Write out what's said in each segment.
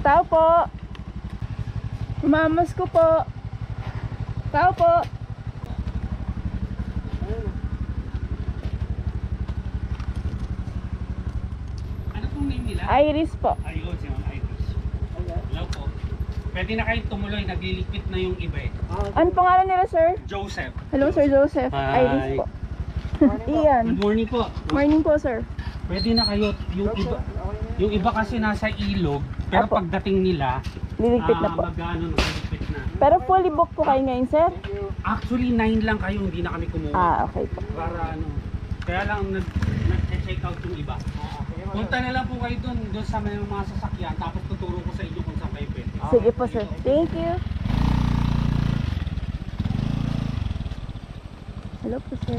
Tao po. Mamas ko po. Tao po. Ano pong name nila? Iris po. Ayun, si Ma'am Iris. Hello po. Pwede na kayong tumuloy, nagliligpit na yung iba eh. Ano pangalan nila, sir? Joseph. Hello, Sir Joseph. Hi. Iris po. Ian. Good morning po. Morning po, sir. Pwede na kayo, yung iba kasi nasa ilog, pero Apo. pagdating nila, Liligpit na po. nakaligpit na. Pero fully booked po kayo ngayon, sir? Actually, 9 lang kayo, hindi na kami kumuha. Okay po. Para ano, kaya lang nag-check out yung iba. Punta na lang po kayo doon sa may mga sasakyan, tapos tuturo ko sa inyo kung saan kayo pwede. Sige po, sir. Thank you. Hello po, sir.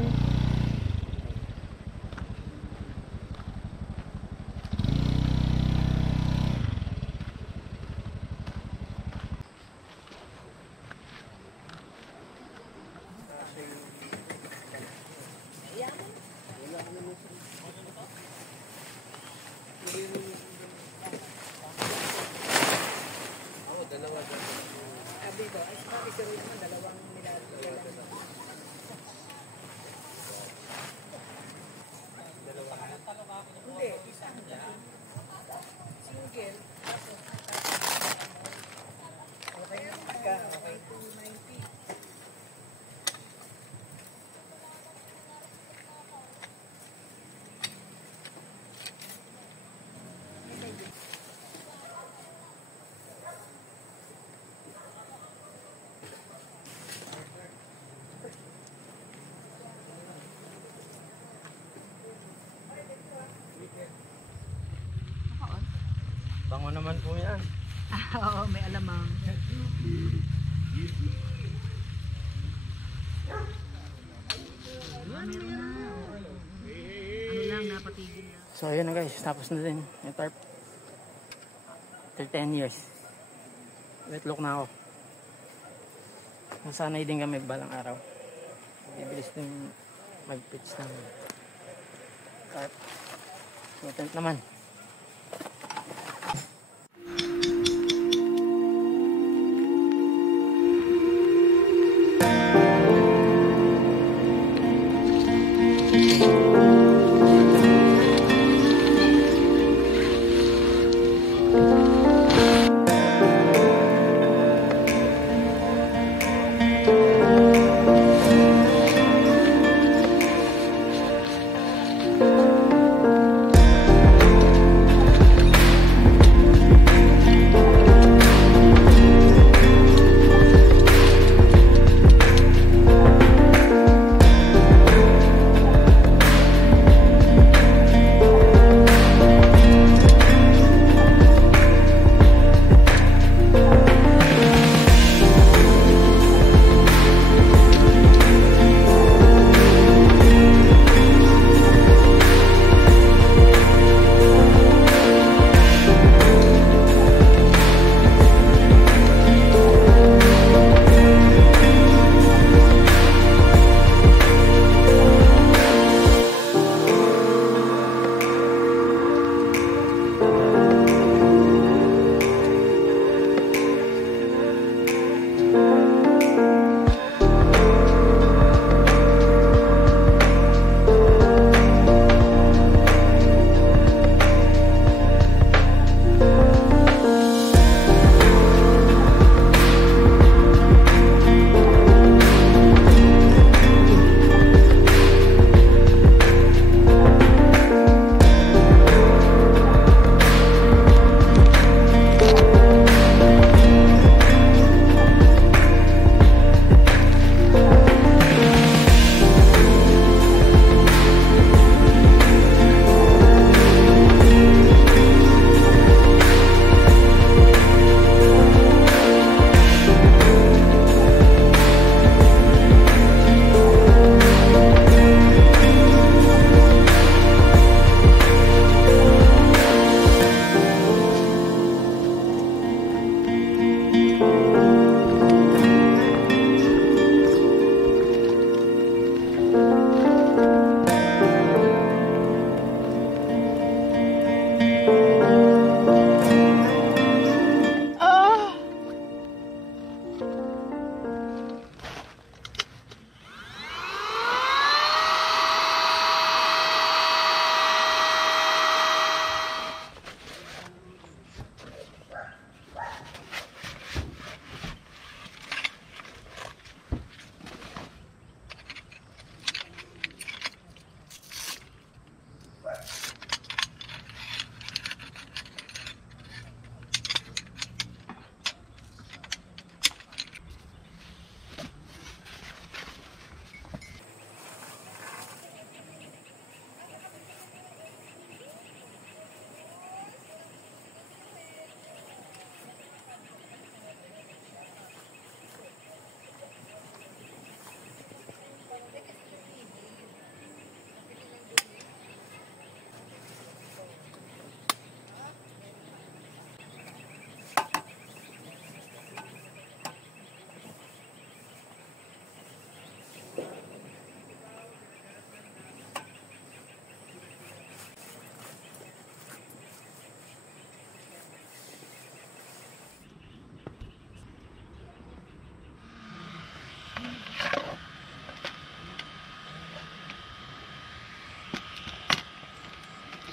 Bango naman po yan. Oo, may alamang. Ano lang, napatigil lang. So ayun na guys, tapos na din yung tarp. After 10 years. Wet look na ako. Nasanay din kami balang araw. Bibilis din mag-pitch ng tarp. Yung tent naman.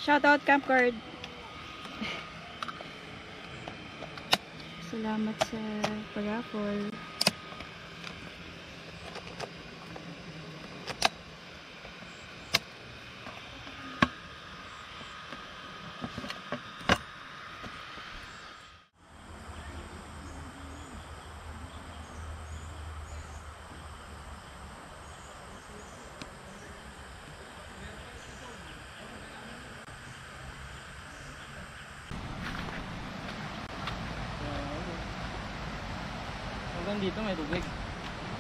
Shoutout Camp Guard. Salamat sa pag-raffle. Hanggang dito may tubig.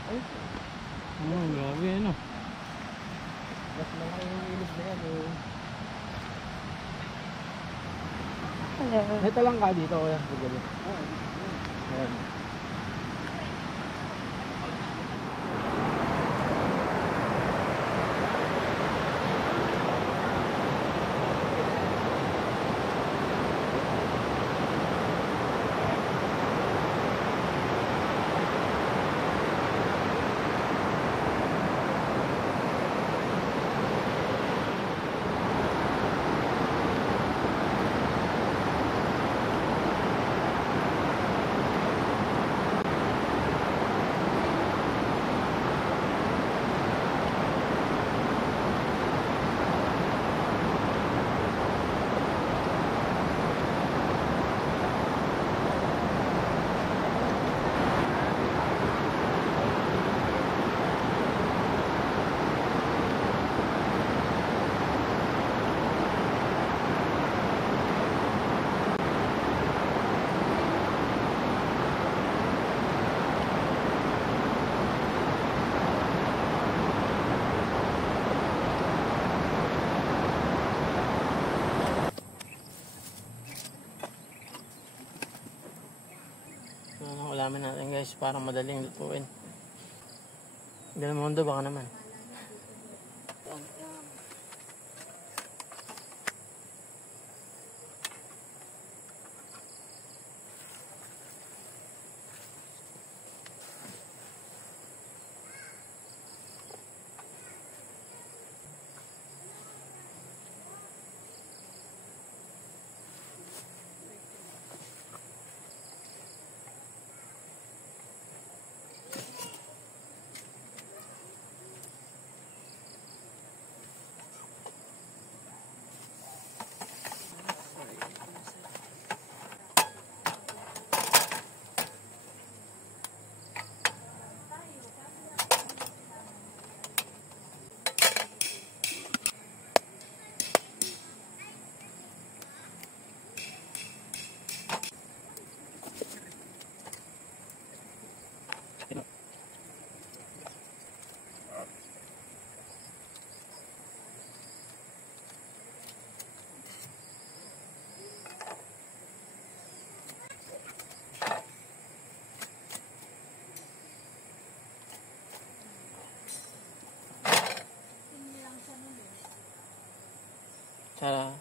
Ay. Grabe ano. Mas malaki yung ilis na yan. Hello. Ito lang ka dito kuya. Magaling. Ayan. Ulamin natin guys, parang madaling lutuin. Del Mundo baka naman. Tsara.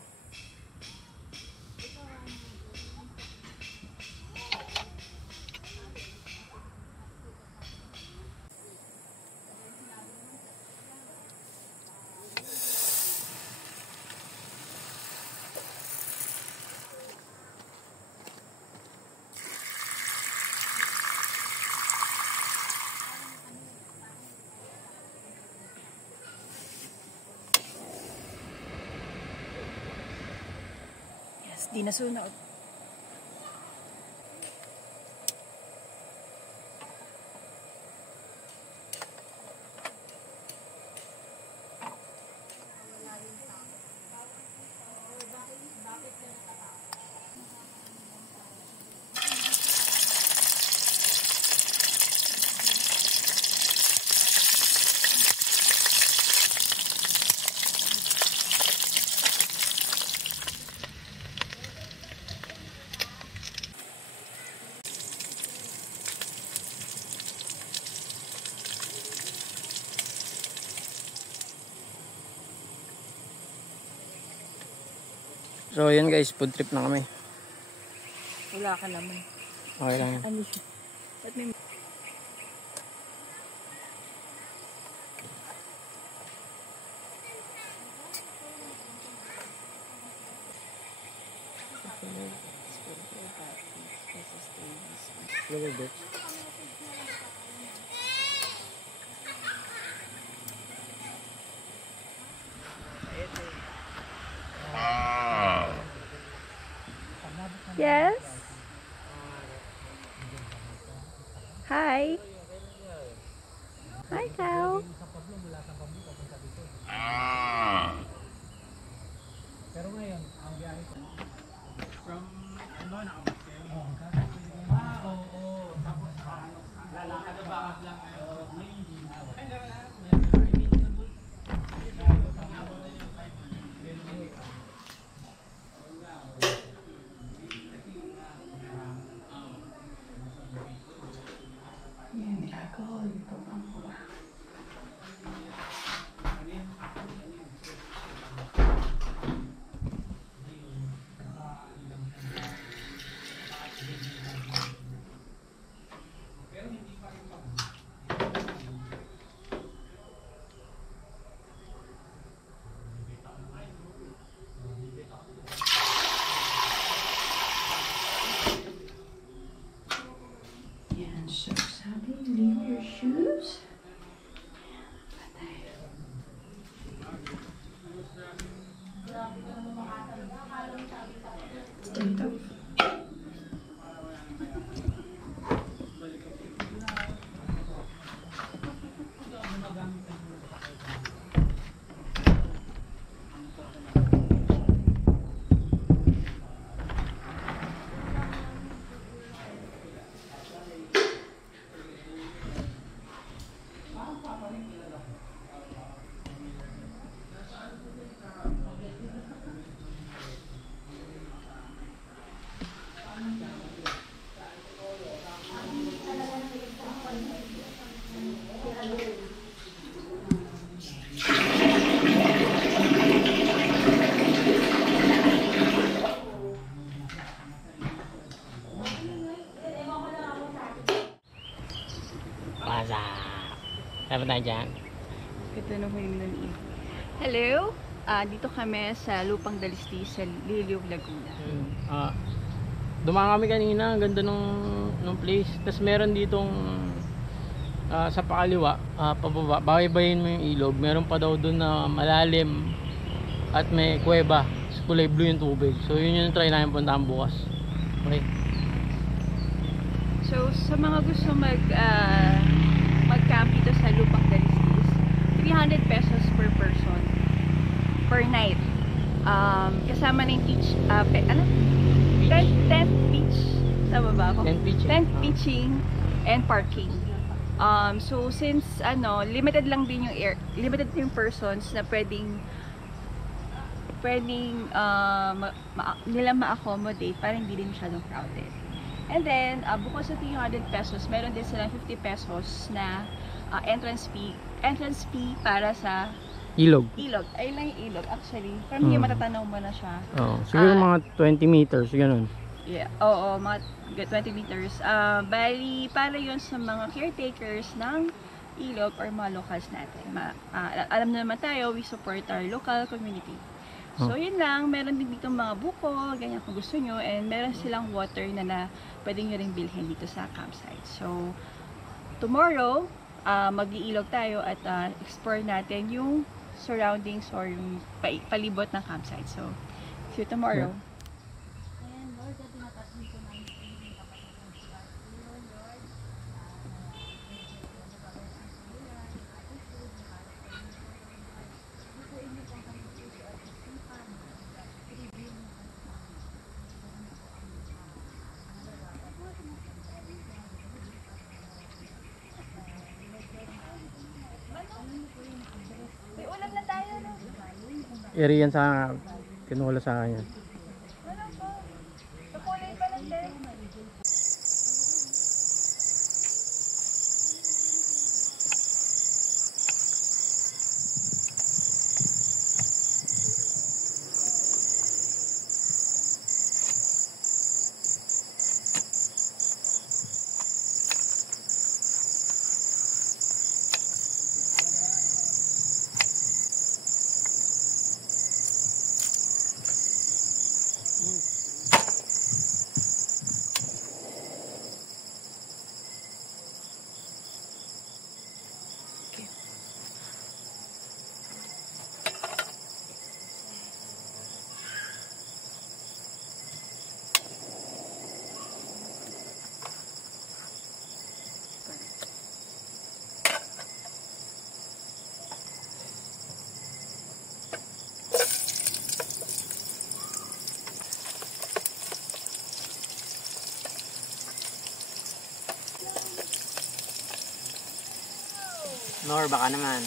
Di nasunod. So yan guys, food trip na kami. Wala ka naman. Okay lang yan. Ano siya? Ba't may... Little bit. Yes? Hi. Hi, cow. Pero ngayon, ang biyahe from ano na ako? Oo. Tapos lalakad na ba lang may hindi na. So sabi, leave your shoes. Straight up. Pasa. Dapat tayo dyan. Ito na ko yung nanib. Hello? Dito kami sa Lupang Dalistis sa Liliw, Laguna. Dumaan kami kanina, ang ganda ng place. Tapos meron ditong sa pakaliwa, pababa, babaybayin mo yung ilog. Meron pa daw doon na malalim at may kuweba. Kulay blue yung tubig. So yun yung try namin puntahan bukas. Okay. So, sa mga gusto mag-camp dito sa Lupang Dalistis, 300 pesos per person per night. Kasama na yung beach, tent beach, tama ba ako? Tent pitching and parking. So, since limited lang din limited yung persons na pwedeng nila ma-accommodate para hindi din masyadong crowded. And then, bukod sa 300 pesos, meron din silang 50 pesos na entrance fee para sa Ilog. Ayun lang yung ilog, actually. From here, matatanaw mo na siya. Siguro mga 20 meters, ganun. Yeah, oo, mga 20 meters. Bali, para yun sa mga caretakers ng ilog or mga locals natin. Alam na naman tayo, we support our local community. So, yun lang. Meron din dito mga buko, ganyan kung gusto nyo. And meron silang water na pwede nyo rin bilhin dito sa campsite. So, tomorrow, mag-iilog tayo at explore natin yung surroundings or yung palibot ng campsite. So, see you tomorrow. May ulam na tayo, no? Area yan sa kinula sa akin yan. Ano po? Kakulay pa lang din. Nor, baka naman.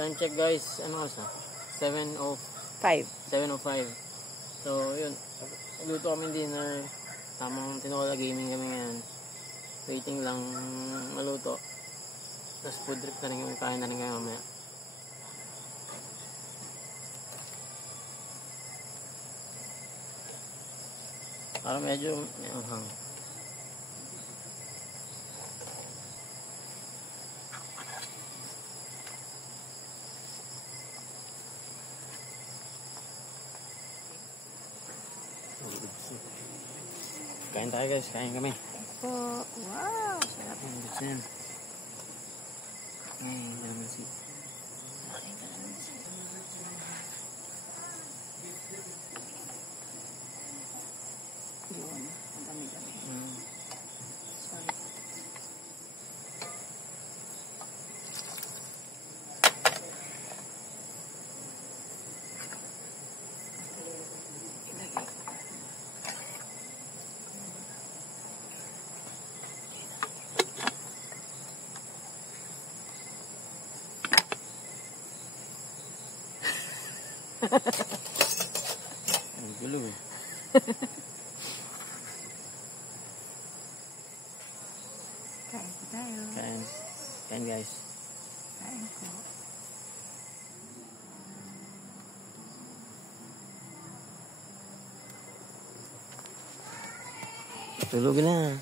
Time check guys, ano oras na? 5. 7:05. So, yun. Luto kami dinner. Tamang tinola gaming kami ngayon. Waiting lang maluto. Tapos food trip na rin kami. Kain na rin kami mamaya. Parang medyo may anghang. Kain tayo guys, kain kami. Po. Wow! Sarap. Ang gusto yan. Ay, dalamansi. Yun. Ang dami-dami. Sorry. Ang gulo eh. Kain po tayo. Kain. Kain guys. Kain po. Tulog na.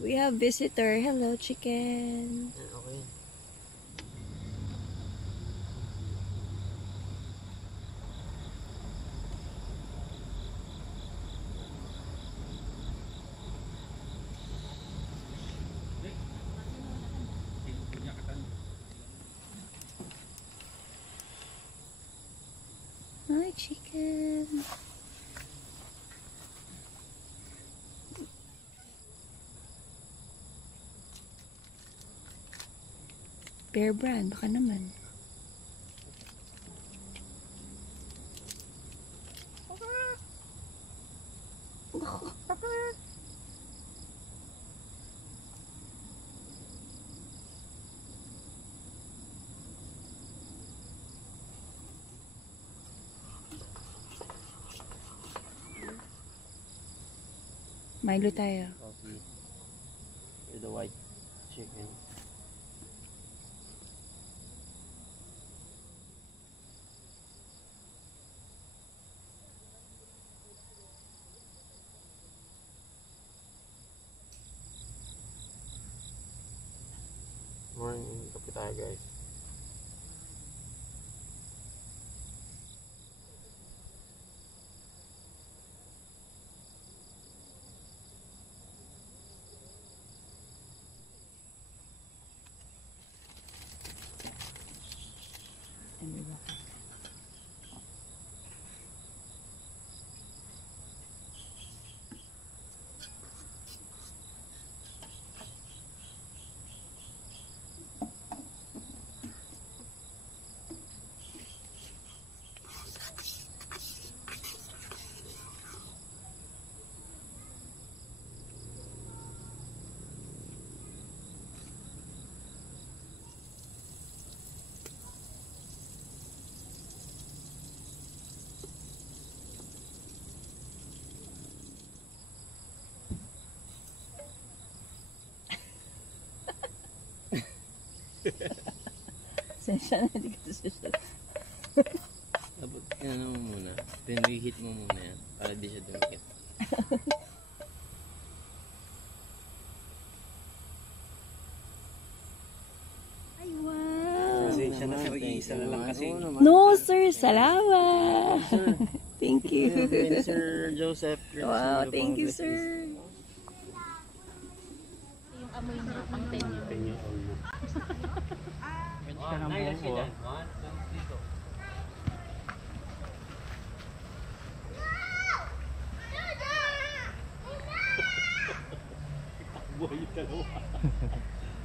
We have visitor. Hello, chicken. Okay. Hi, chicken. Bear brand, baka naman. Milo tayo. Coffee. With the white chicken. tayo guys. Sensya na, hindi ka sensya. Dapat ano mo muna, then hit mo muna yan para di siya dumikit. Ay, wow! Pasensya na sir, iisa na lang kasi. No, sir, salamat! Thank you. Sir Joseph. Wow, thank you, sir. Yung amoy niya, ang tenyo. Siya ng buko.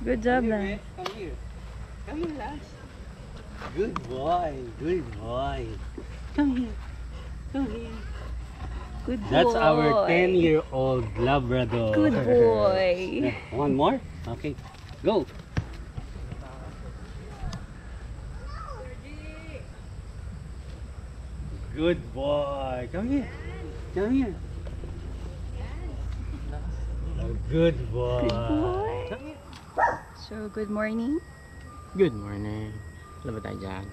Good job, na. Come here. Come here, Lance. Good boy. Good boy. Come here. Come here. Good boy. That's our 10-year-old Labrador. Good boy. One more? Okay. Go. Good boy. Come here. Come here. Oh, good boy. Good boy. Come here. So, good morning. Good morning. Laba tayo dyan.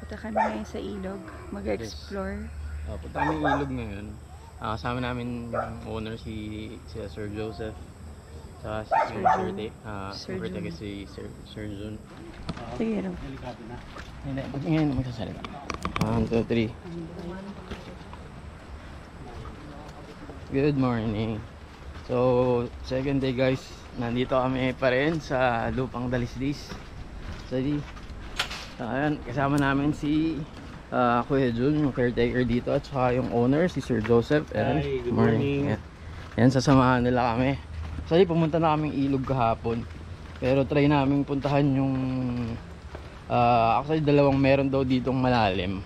Punta kami ngayon sa ilog. Mag-explore. Punta kami ilog ngayon. Kasama namin yung owner si Sir Joseph. Sa si Sir Sir Sir Jun. Sir Jun. Sige, no. Delikado na. Hindi, ngayon magsasalita. 1, 2, 3. Good morning. So, second day guys. Nandito kami pa rin sa Lupang Dalisdis. So, ayan, kasama namin si Kuya Jun, yung caretaker dito, at saka yung owner, si Sir Joseph. Ayan, Hi, good morning. Ayan, sasamahan nila kami. Actually, pumunta na kaming ilog kahapon. Pero try namin puntahan yung actually dalawang meron daw ditong malalim.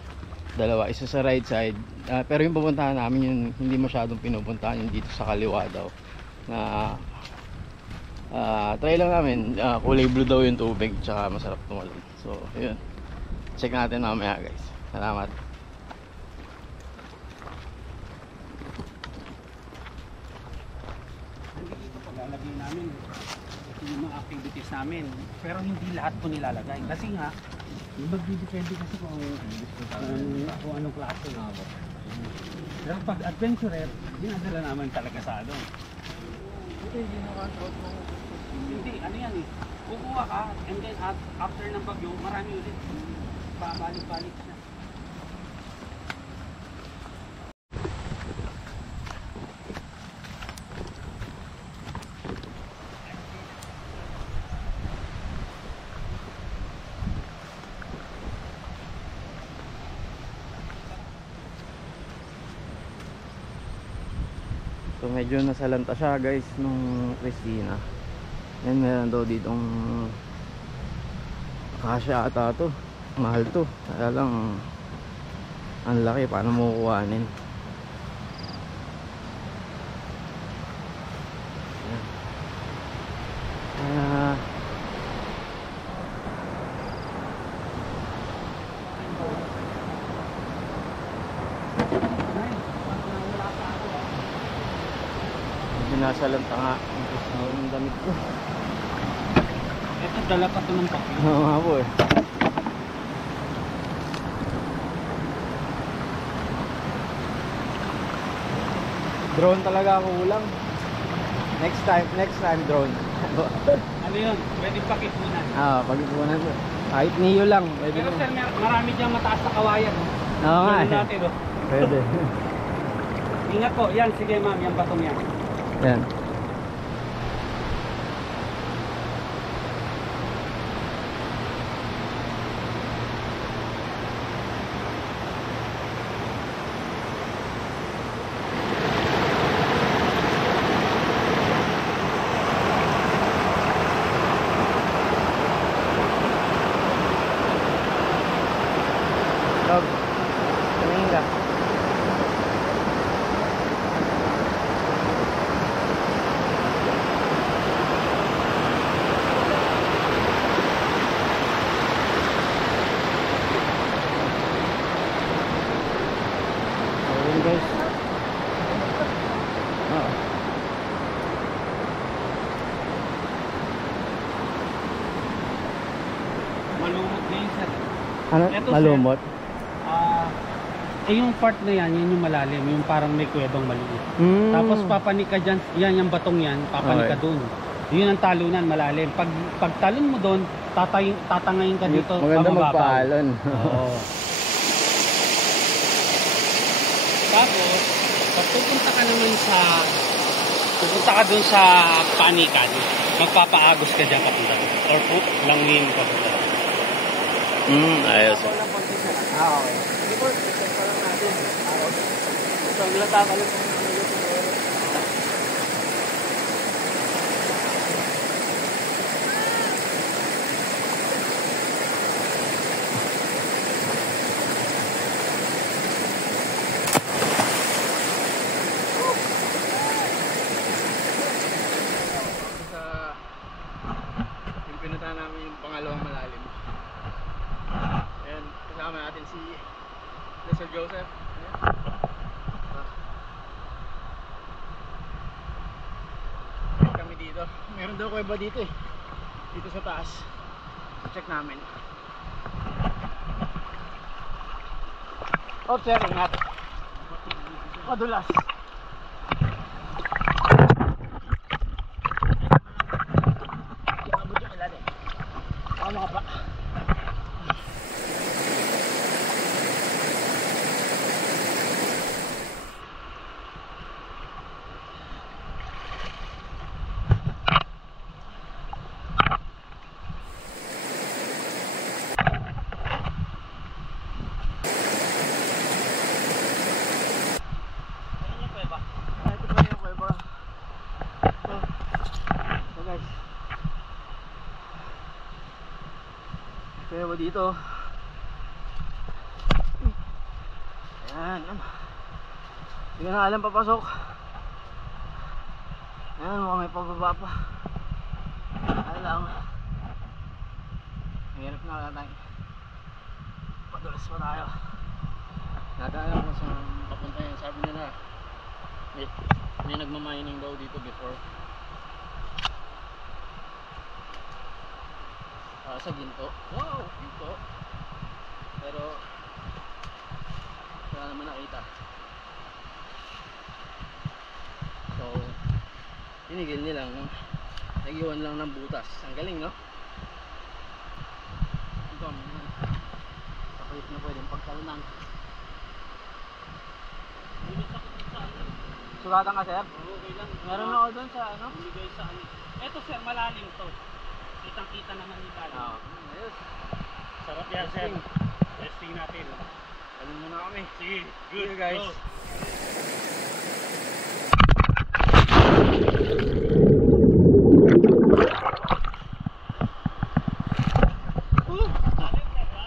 Dalawa, isa sa right side. Pero yung pupuntahan namin yung hindi masyadong pinupuntahan yung dito sa kaliwa daw. Na try lang namin, kulay blue daw yung tubig, tsaka masarap tumalon. So, yun. Check natin mamaya guys. Salamat. Dito paglalagay namin yung mga activities namin, pero hindi lahat po nilalagay kasi nga magbibigende kasi kung anong klase nga ba. Pero pag adventurer, dinadala naman talaga sa ano. Hindi, ano yan eh, kukuha ka and then after ng bagyo marami ulit, babalik-balik siya. So medyo nasalanta siya guys nung Christina. Yan, meron daw ditong kasya ata to. Mahal to. Kaya lang ang laki, paano mo kukuhanin. Yan. Kaya nasalanta nga ang damit ko. Ito dala pa ito ng papel. Oo nga po eh. Drone talaga ako ulang. Next time drone. Ano yun? Pwede pakipunan. Pag-ipunan po. Kahit niyo lang. Pwede Pero po. sir, marami diyang mataas na kawayan. Oo nga. Gawin natin, oh. Pwede. Ingat po. Yan, sige ma'am, yung batong yan. Yan. Rob, tumingin ka. Ayun guys. Oo. Malumot na yun, sir. Ano? Eto, sir. Malumot? Yung part na yan, yun yung malalim. Yung parang may kuwebang maliit. Mm. Tapos papanik ka dyan, yan yung batong yan, papanik ka Okay. dun. Yun ang talunan, malalim. Pag talon mo dun, tatangayin ka dito. Maganda pamababaw. magpaalon. Oo. Tapos, pag pupunta ka dun sa panikan, magpapaagos ka dyan papunta dun. Or langin papunta dun. Ayos. Okay. Hindi po, check pa lang natin. So, glata ka lang. Yung pinuntahan namin yung pangalawang malalim. Ayan, kasama natin si Sir Joseph. Ayan. Ayan kami dito. Meron daw kuweba dito eh. Dito sa taas. Check namin. Oh sir, ingat. Madulas. Abot yung ilalim. Tama pa. Ito pa yung kuweba. So guys, kuweba dito. Ayan. Hindi ko na alam papasok. Ayan, mukhang may pababa pa. Alam. Mahirap na wala tayo. Padulas pa tayo. Nadaanan ko sa papunta yan. Sabi nila may nagmamining daw dito before. Sa ginto. Wow, ginto. Pero wala naman nakita. So tinigil nila, no? Nag-iwan lang ng butas. Ang galing, no? Ito, sakit na pwedeng pagtalunan. Sugatan ka, sir? Oo, okay lang. Meron ako doon sa ano? Bumigay sa ano. Eto sir, malalim to. Kitang-kita naman yung lalim. Oo. Ayos. Sarap yan sir. Testing natin. Talon muna kami. Sige, See you guys. Go.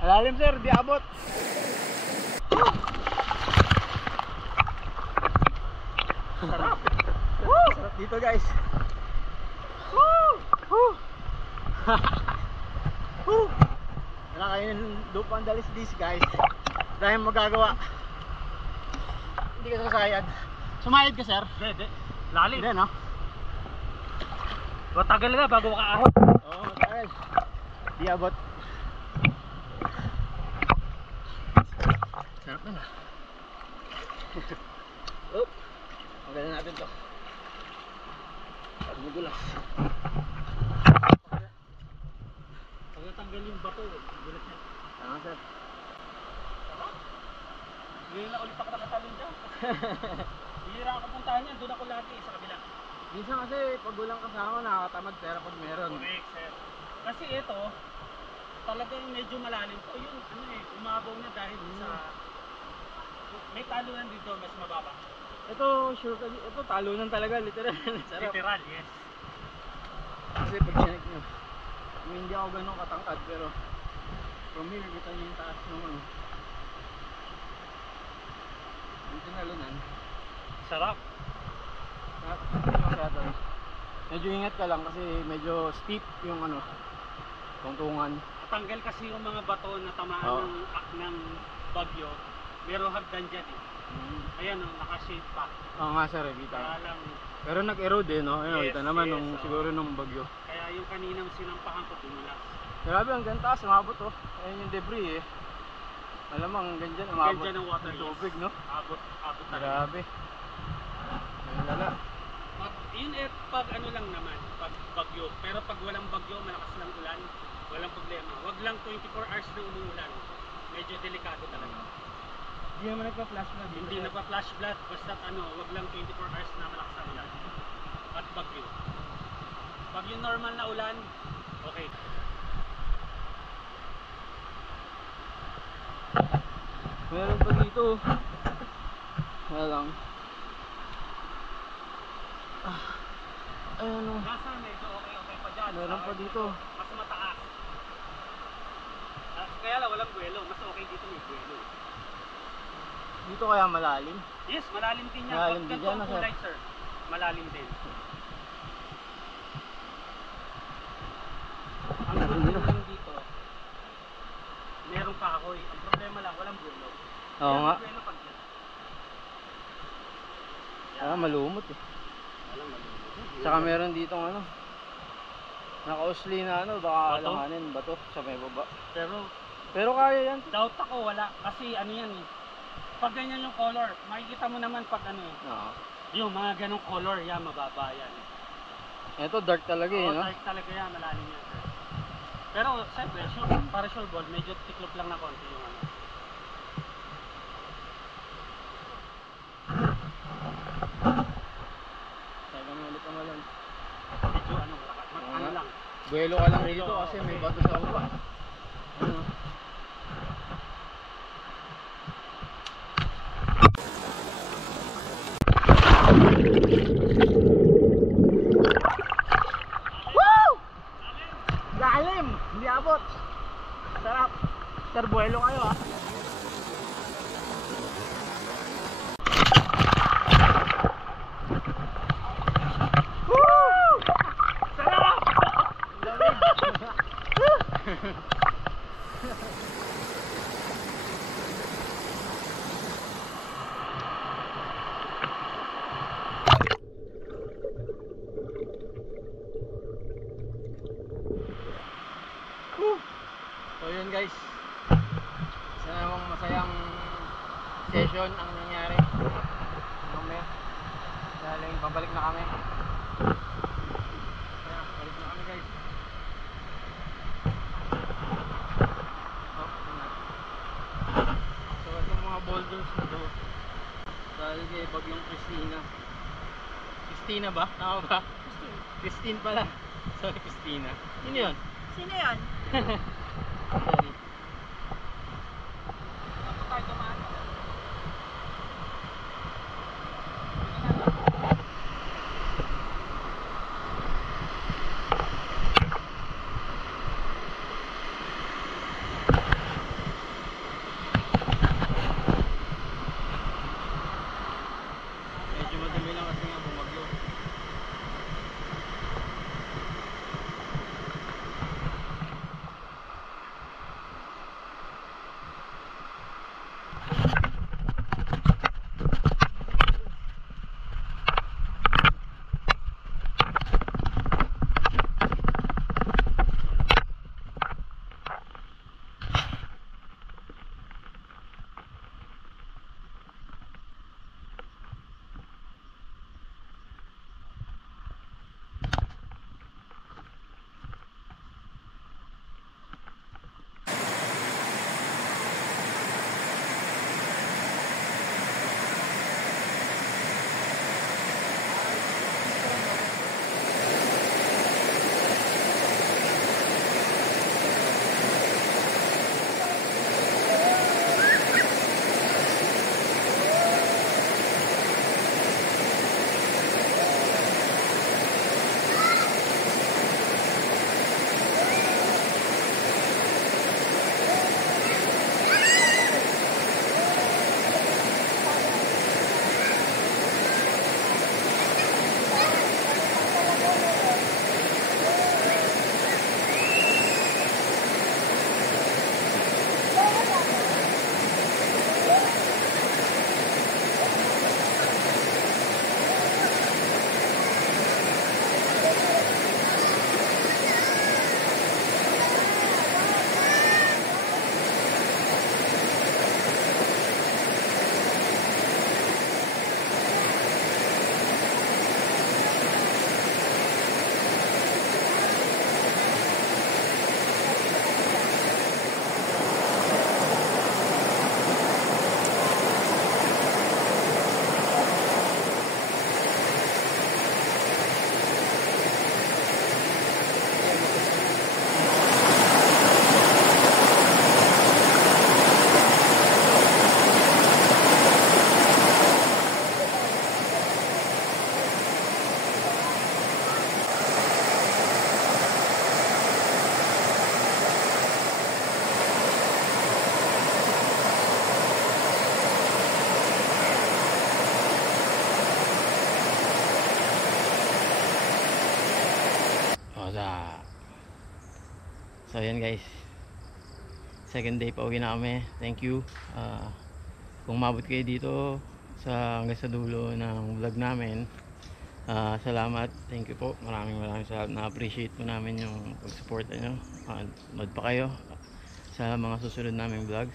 Malalim sir, di abot. Sarap. Sarap dito guys. Wala kayo ng lupang dalis this guys. Dahil magagawa. Hindi ka sasayad. Sumayad ka sir? Hindi. Lalim. Hindi no? Matagal na bago makaahon. Oo, matagal. Di abot. Sarap na na. Oop. Magaling natin to. madulas. Pag natanggal yung bato, madulas yan. Tama sir. Ngayon na ulit ako nakatalon dyan. Bihira ako puntahan yan, doon ako lagi sa kabila. Minsan kasi pag walang kasama nakakatamad pero pag meron. Correct, sir. Kasi ito, talagang medyo malalim to. Yun, ano eh, umabaw na dahil sa... May talunan dito, mas mababa. Ito sure kasi ito talunan talaga literal. Sarap. Literal, yes. Kasi pag sinek nyo, hindi ako ganun katangkad pero from here kita nyo yung taas ng ano. Dito nalunan. Sarap. Masyado. Medyo ingat ka lang kasi medyo steep yung ano, tungtungan. Natanggal kasi yung mga bato na tamaan Oo. ng bagyo. Merong hagdan dyan eh. Ayan o, naka-shade pa. Oo nga sir, kita. Kaya lang, Pero nag-erode eh, no? Ayun, Yes, kita naman yes, nung oo. siguro nung bagyo. kaya yung kaninang sinampahan ko dumulas. Grabe, hanggang taas, umabot oh. Ayun yung debris eh. Malamang hanggang dyan, umabot. Hanggang dyan ang water, Yung yes. tubig, no? Abot talaga. Grabe. Ayun lala. Yun eh, pag ano lang naman, pag bagyo. Pero pag walang bagyo, malakas lang ulan, walang problema. Wag lang 24 hours na umuulan. Medyo delikado talaga. Hindi naman nagpa-flash na dito. Hindi na pa flash flood, basta ano, wag lang 24 hours na malakas ang ulan. At bagyo. Pag yung normal na ulan, okay. Meron pa dito. Wala lang. Ayun oh. Nasa medyo okay pa dyan. Meron pa dito. Mas mataas. Kaya lang walang buwelo, mas okay dito may buwelo. Dito kaya malalim. Yes, malalim din yan. Malalim Pag din ganito yan, ang sir. kulay, sir. Malalim din. Ang problema lang dito, merong kahoy. Ang problema lang, walang buwelo. Oo nga. Buwelo pag yan. Ah, malumot eh. Walang buwelo. Saka meron ditong ano. Naka-usli na ano, baka Bato? alanganin bato sa may baba. Pero Kaya yan. doubt ako, wala. Kasi ano yan eh. Pag ganyan yung color, makikita mo naman pag ano eh. Oo. Yung mga ganong color, yan, mababa yan. Ito dark talaga eh, Oo, no? dark talaga yan, malalim yan, sir. Pero, siyempre, para sure ball, medyo tiklop lang na konti yung ano. Sabi mo ulit ang malan. Medyo ano, ano lang. Buwelo ka lang dito kasi may bato sa baba. Ano? Woo! Lalim! Hindi abot. Sarap. Sir, buwelo kayo ah. Woo! Sarap! So yun guys, isa namang masayang session ang nangyari. Mamaya, dahil babalik na kami. Kaya, balik na kami guys. Oh, yun na. So itong mga boulders na to, dahil kay Bagyong Christina. Christina ba? Tama ba? Christine pala. Sorry, Christina. Sino yun? Sino yan? Sorry. Ako tayo dumaan. Medyo madumi lang kasi nga bumagyo. So ayan guys, second day pa uwi na kami. Thank you. Kung mabot kayo dito hanggang sa dulo ng vlog namin, salamat. Thank you po. Maraming salamat. Na-appreciate po namin yung pag-suporta nyo. Manood pa kayo sa mga susunod naming vlogs.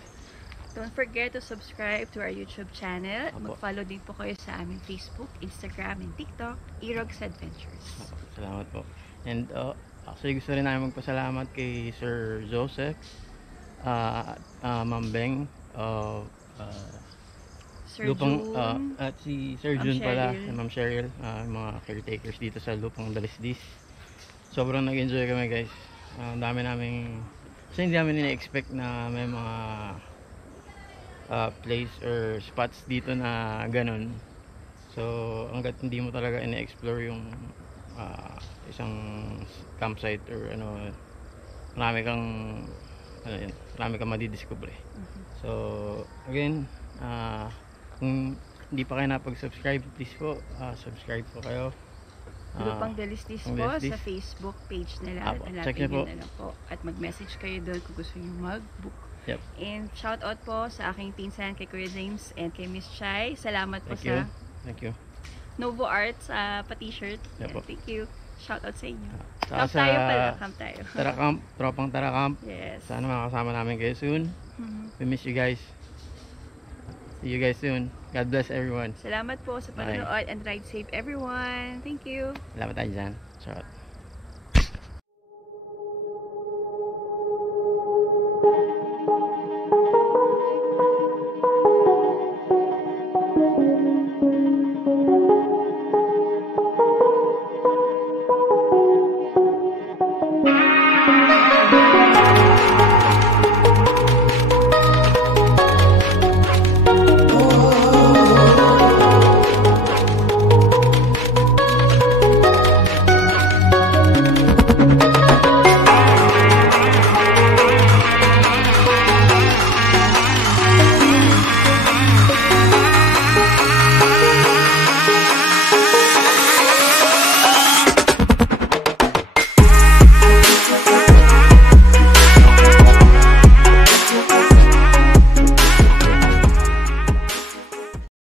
Don't forget to subscribe to our YouTube channel. Apo. Mag-follow din po kayo sa aming Facebook, Instagram, and TikTok, Irog's Adventures. Salamat po. And actually gusto rin namin magpasalamat kay Sir Joseph, Ma'am Beng, Sir Lupang, June, at si Sir Ma'am June pala, Cheryl. Ma'am Cheryl, mga caretakers dito sa Lupang Dalisdis. Sobrang nag-enjoy kami guys. Ang dami naming, kasi hindi namin ina-expect na may mga place or spots dito na ganun. So hanggat hindi mo talaga ina-explore yung isang campsite or ano, marami kang madidiscover. So again, kung hindi pa kayo napag-subscribe, please po, subscribe po kayo. Lupang Dalisdis Lupang po Dalisdis. sa Facebook page nila. Apo, At check hanapin niyo po. nyo na lang po. At mag-message kayo doon kung gusto nyo mag-book. Yep. And shout out po sa aking pinsan kay Kuya James and kay Miss Chai. Salamat po Thank you. sa Thank you. Novo Arts pa-t-shirt. Yep Yan, po. thank you. Shout out sa inyo. Saka Camp tayo pala. Camp tayo. Tara Camp, tropang Tara Camp. Yes. Sana makasama namin kayo soon. Mhm. We miss you guys. See you guys soon. God bless everyone. Salamat po sa panonood and ride safe everyone. Thank you. Salamat tayo dyan. Shout out.